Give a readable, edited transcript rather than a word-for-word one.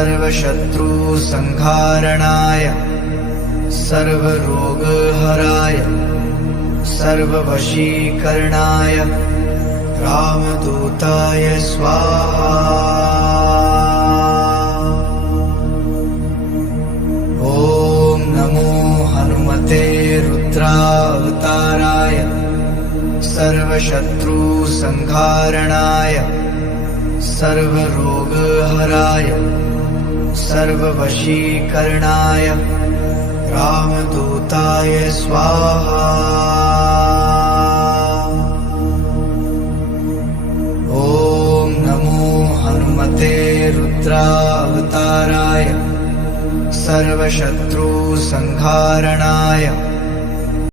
सर्वशत्रुसंहारणाय सर्वरोगहराय सर्ववशीकरणाय रामदूताय स्वाहा। ॐ नमो हनुमते रुद्रावताराय सर्वशत्रुसंहारणाय सर्वरोगहराय सर्ववशीकरणाय रामदूताय स्वाहा। ॐ नमो हनुमते रुद्रावताराय सर्वशत्रुसंहारणाय